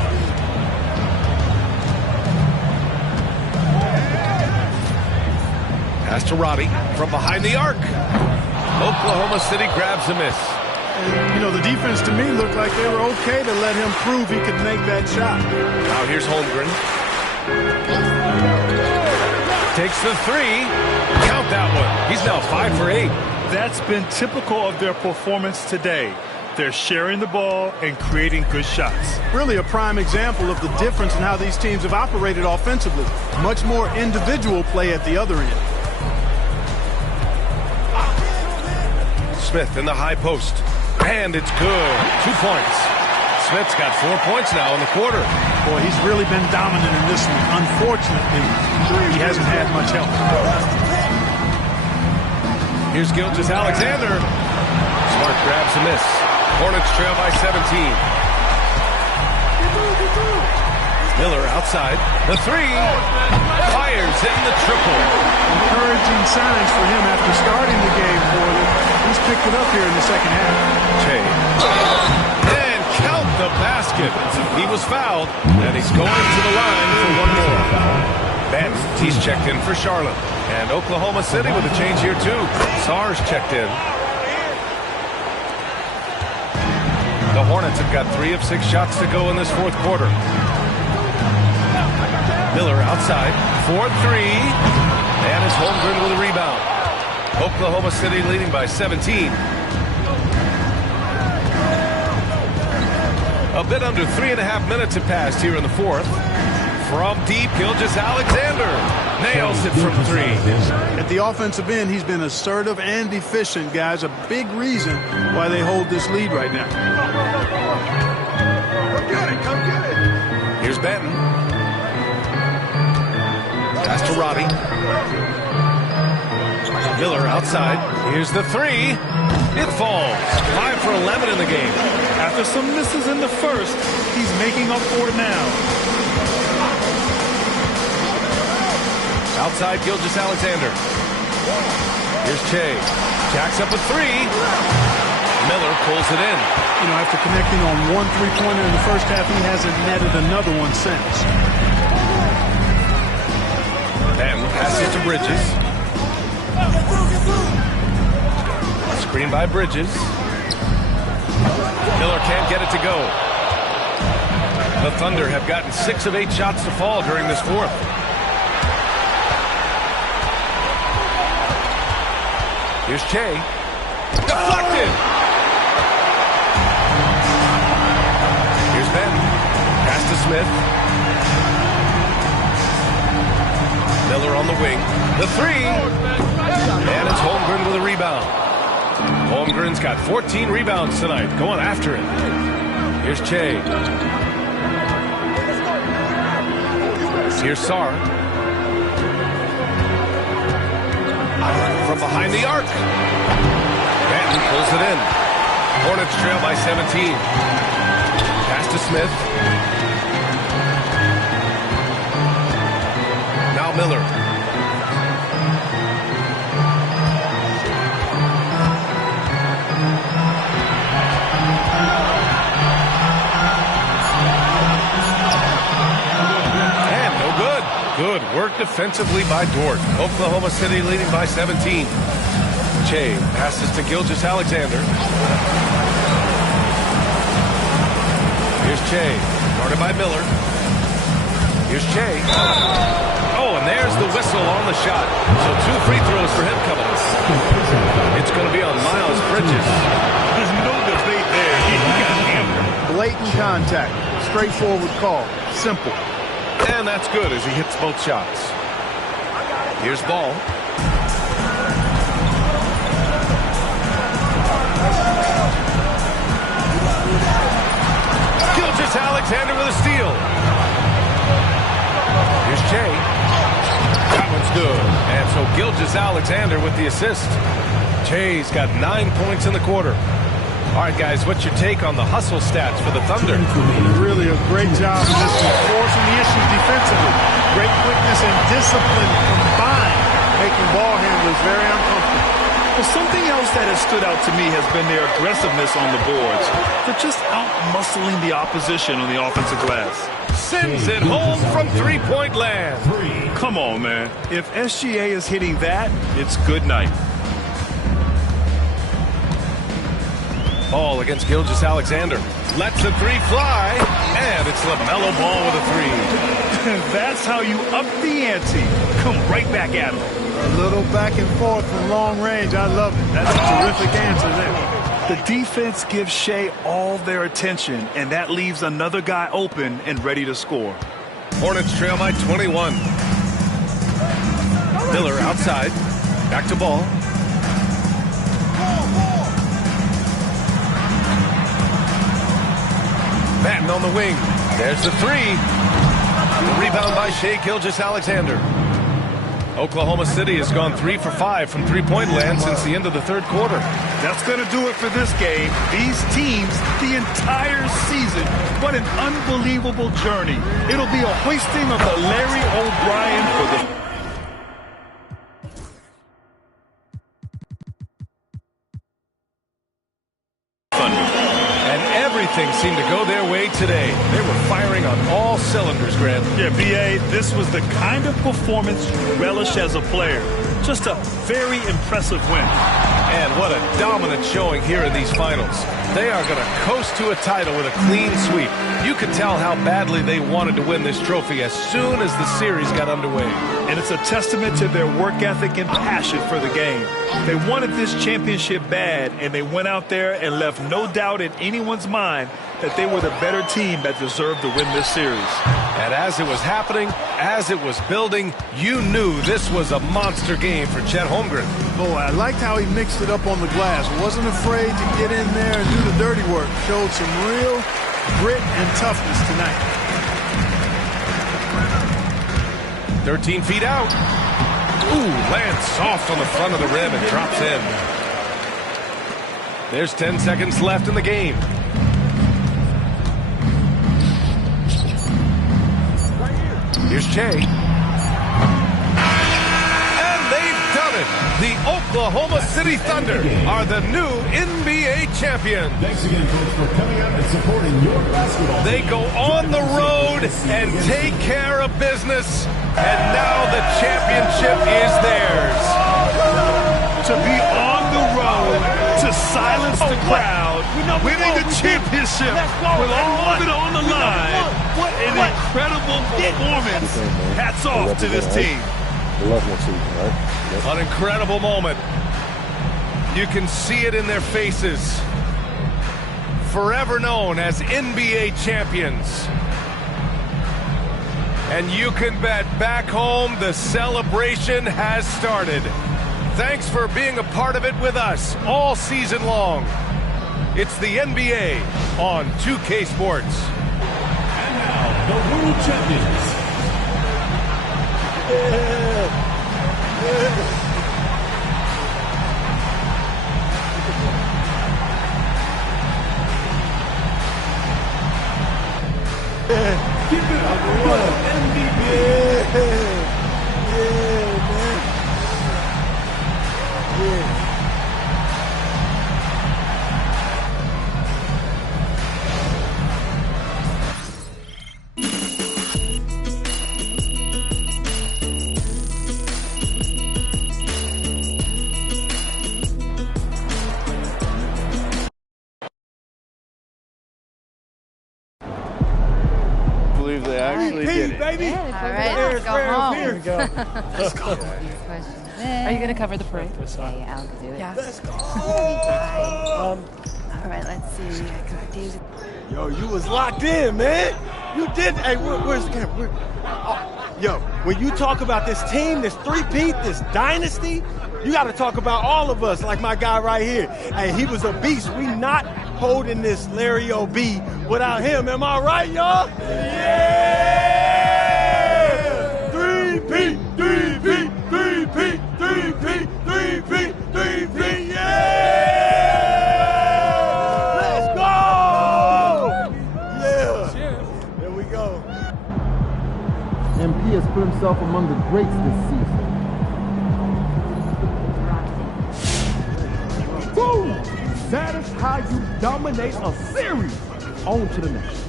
Pass to Roddy from behind the arc. Oklahoma City grabs a miss. You know, the defense to me looked like they were okay to let him prove he could make that shot. Now here's Holmgren. Takes the three. Count that one. He's now 5 for 8. That's been typical of their performance today. They're sharing the ball and creating good shots. Really a prime example of the difference in how these teams have operated offensively. Much more individual play at the other end. Smith in the high post. And it's good. 2 points. Smith's got 4 points now in the quarter. Boy, he's really been dominant in this one. Unfortunately, he hasn't had much help. Here's Gilgeous-Alexander. Smart grabs a miss. Hornets trail by 17. Miller outside. The three. Fires in the triple. Encouraging signs for him after starting the game for them. He's picked it up here in the second half. Che. And count the basket. He was fouled, and he's going to the line for one more. Ben, he's checked in for Charlotte. And Oklahoma City with a change here, too. Sarge checked in. The Hornets have got 3 of 6 shots to go in this fourth quarter. Miller outside. 4-3. And it's Holmgren with a rebound. Oklahoma City leading by 17. A bit under 3.5 minutes have passed here in the fourth. From deep, Gilgeous-Alexander nails it from 3. At the offensive end, he's been assertive and efficient, guys. A big reason why they hold this lead right now. Come get it, come get it. Here's Benton. Pass to Robbie. Miller outside. Here's the 3. It falls. 5 for 11 in the game. After some misses in the first, he's making up for it now. Outside Gilgeous-Alexander. Here's Che. Jacks up a 3. Miller pulls it in. You know, after connecting on 1 3-pointer in the first half, he hasn't netted another one since. Ben passes to Bridges. Screen by Bridges. Miller can't get it to go. The Thunder have gotten 6 of 8 shots to fall during this fourth. Here's Che. Deflected! Here's Ben. Pass to Smith. Miller on the wing. The 3. And it's Holmgren with a rebound. Holmgren's got 14 rebounds tonight. Going after it. Here's Che. Here's Sarr. From behind the arc. Benton pulls it in. Hornets trail by 17. Pass to Smith. Now Miller. And no good. Good work defensively by Dort. Oklahoma City leading by 17. Che passes to Gilgeous-Alexander. Here's Che, guarded by Miller. Here's Che. Oh, and there's the whistle on the shot. So 2 free throws for him coming up. It's going to be on Miles Bridges. There's no debate there. He got hammered. Blatant contact. Straightforward call. Simple. And that's good as he hits both shots. Here's Ball. Gilgeous-Alexander with a steal. Here's Che. That one's good. And so Gilgeous-Alexander with the assist. Che's got 9 points in the quarter. All right, guys, what's your take on the hustle stats for the Thunder? Really a great job of just forcing the issues defensively. Great quickness and discipline combined, making ball handlers very uncomfortable. Well, something else that has stood out to me has been their aggressiveness on the boards. They're just out-muscling the opposition on the offensive glass. Sends it home from three-point land. Come on, man. If SGA is hitting that, it's good night. Ball against Gilgeous-Alexander. Lets the 3 fly, and it's LaMelo Ball with a 3. That's how you up the ante. Come right back at him. A little back and forth from long range. I love it. That's a terrific answer there. The defense gives Shea all their attention, and that leaves another guy open and ready to score. Hornets trail by 21. Miller outside. Back to ball. Batten on the wing. There's the three. The rebound by Shea Gilgeous-Alexander. Oklahoma City has gone 3 for 5 from three-point land since the end of the third quarter. That's going to do it for this game. These teams, the entire season, what an unbelievable journey. It'll be a hoisting of the Larry O'Brien for the everything seemed to go their way today. They were firing on all cylinders, Grant. Yeah, B.A., this was the kind of performance you relish as a player. Just a very impressive win. And what a dominant showing here in these finals. They are going to coast to a title with a clean sweep. You could tell how badly they wanted to win this trophy as soon as the series got underway. And it's a testament to their work ethic and passion for the game. They wanted this championship bad, and they went out there and left no doubt in anyone's mind that they were the better team that deserved to win this series. And as it was happening, as it was building, you knew this was a monster game for Chet Holmgren. Boy, I liked how he mixed it up on the glass. Wasn't afraid to get in there and do the dirty work. Showed some real grit and toughness tonight. 13 feet out. Ooh, lands soft on the front of the rim and drops in. There's 10 seconds left in the game. Here's Shea. And they've done it. The Oklahoma City Thunder are the new NBA champions. Thanks again, folks, for coming out and supporting your basketball. They go on the road and take care of business. And now the championship is theirs. To be on the road, to silence the crowd, winning a championship with all of it on the line. An incredible performance. Hats off to this team. An incredible moment. You can see it in their faces. Forever known as NBA champions. And you can bet back home the celebration has started. Thanks for being a part of it with us all season long. It's the NBA on 2K Sports. And now, the world champions. Keep it up for the MVP. Yeah, man. Yeah. Believe they actually did it. Baby. All right, let's go home. Here we go. Let's go. Are you going to cover the parade? Yeah, I'll do it. Yeah. Let's go. All right, let's see. Yo, you was locked in, man. You did. Hey, where's the camera? Yo, when you talk about this team, this three-peat, this dynasty, you got to talk about all of us, like my guy right here. Hey, he was a beast. We not holding this Larry O.B. without him. Am I right, y'all? Yeah! Three-peat, three-peat, three-peat, three-peat, three-peat, three-peat, yeah! Let's go! Yeah! There we go. MP has put himself among the greats this season. Boom! That is how you dominate a series. On to the next.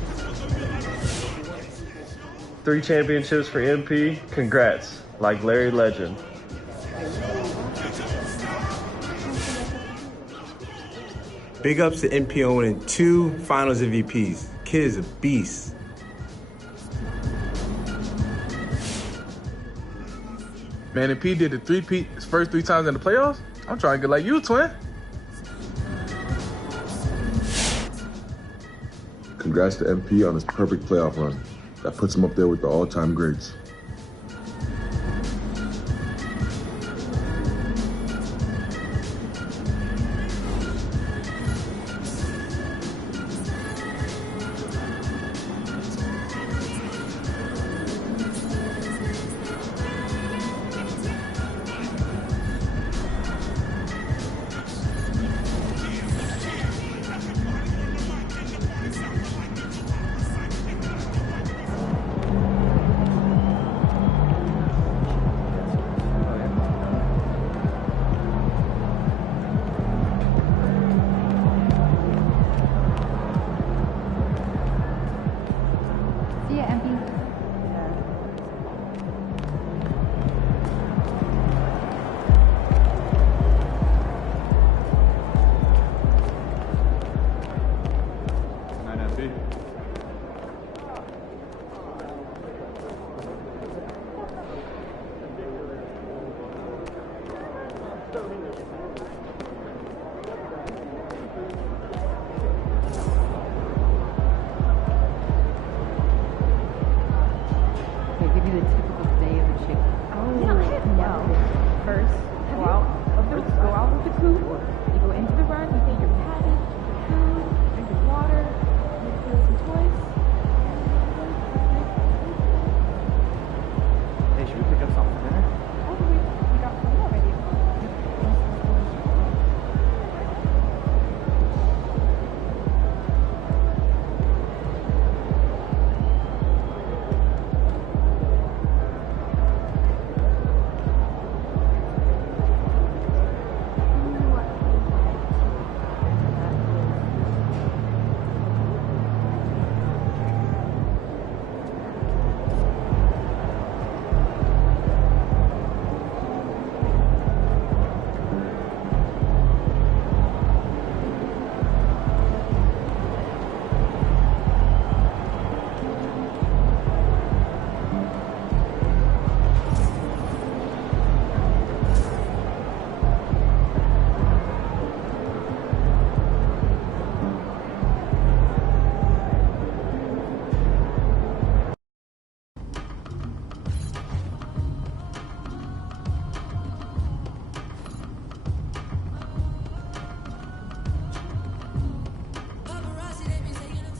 3 championships for MP. Congrats. Like Larry Legend. Big ups to MP on winning 2 Finals MVPs. Kid is a beast. Man, if P did the three-peat his first 3 times in the playoffs, I'm trying to get like you, twin. Congrats to MP on his perfect playoff run. That puts him up there with the all-time greats.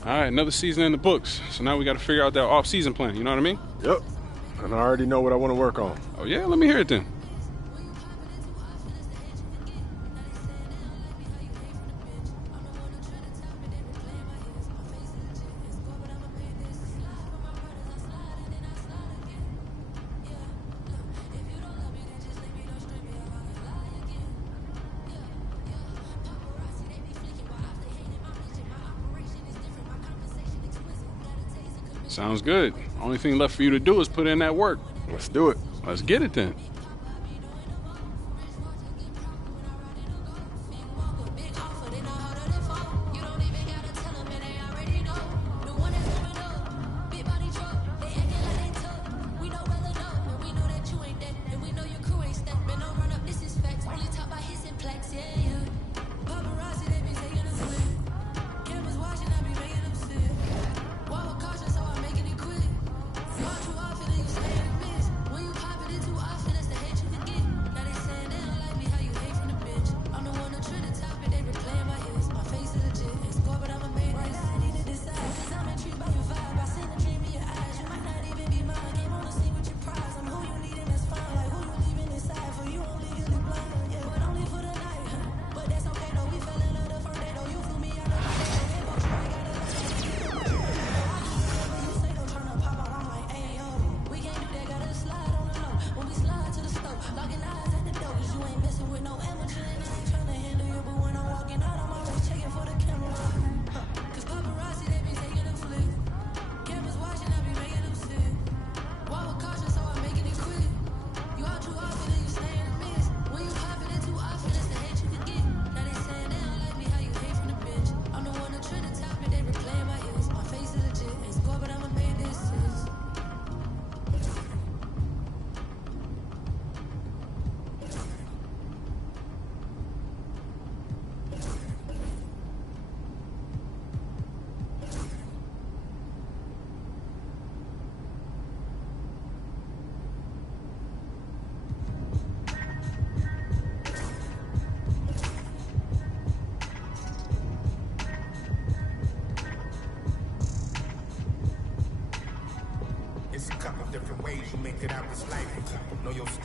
All right, another season in the books. So now we got to figure out that off-season plan. You know what I mean? Yep. And I already know what I want to work on. Oh, yeah? Let me hear it then. Sounds good. Only thing left for you to do is put in that work. Let's do it. Let's get it then.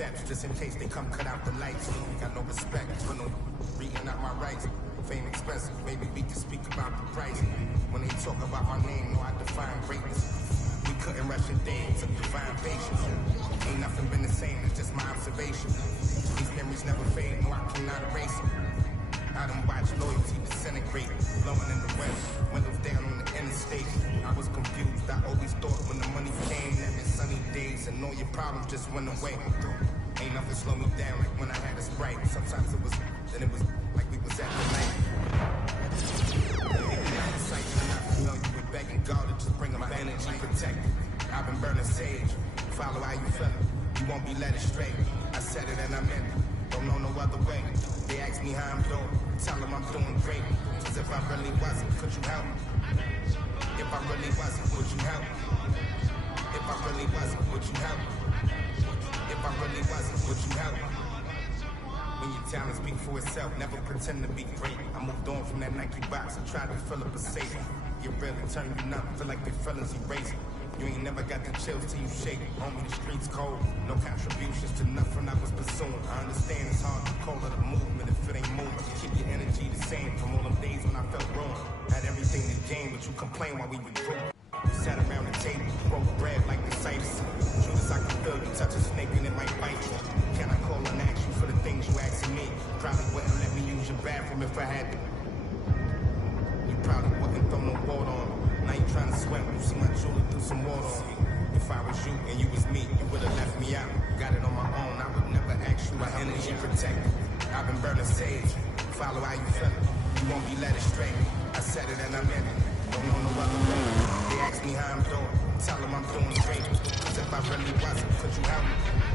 steps, just in case they come cut out the lights. Got no respect for no reading out my rights. Fame expensive, maybe we can speak about the price. When they talk about my name, no, I define greatness. We couldn't rush a day, it took divine patience. Ain't nothing been the same, it's just my observation. These memories never fade, no, I cannot erase them. I done watched loyalty disintegrate, blowing in the wind, windows down on the interstate. I was confused, I always thought when the money came, that meant sunny days and all your problems just went away. Ain't nothing slow me down like when I had a Sprite. Sometimes it was, then it was like we was at the night. You know you were begging God to just bring my energy protected. I've been burning sage, follow how you feel it. You won't be led astray. I said it and I meant it. Don't know no other way. They ask me how I'm doing. Tell them I'm doing great. Cause if I really wasn't, could you help me? If I really wasn't, would you help me? If I really wasn't, would you help me? If I really wasn't, would you help me? When your talent speak for itself, never pretend to be great. I moved on from that Nike box and tried to fill up a safe. You really turn you numb, feel like your feelings erased. You ain't never got the chills till you shake. Homie, the streets cold. No contributions to nothing I was pursuing. I understand it's hard to call it a movement if it ain't moving. Keep your energy the same from all them days when I felt wrong. Had everything to gain, but you complain while we recruit. We sat around the table, broke bread like the ciphers. True as I can feel you touch a snake and it might bite you. Can I call and ask you for the things you asking me? Probably wouldn't let me use your bathroom if I had to. You probably wouldn't throw no water on me. Now you trying to swim, you see my jewelry through some water on me. If I was you and you was me, you would've left me out. Got it on my own, I would never ask you. My energy protected. I've been burning sage. Follow how you feel it. You won't be led astray. I said it and I meant it. Don't know no other way. They ask me how I'm doing. Tell them I'm doing great. Cause if I really wasn't, could you help me?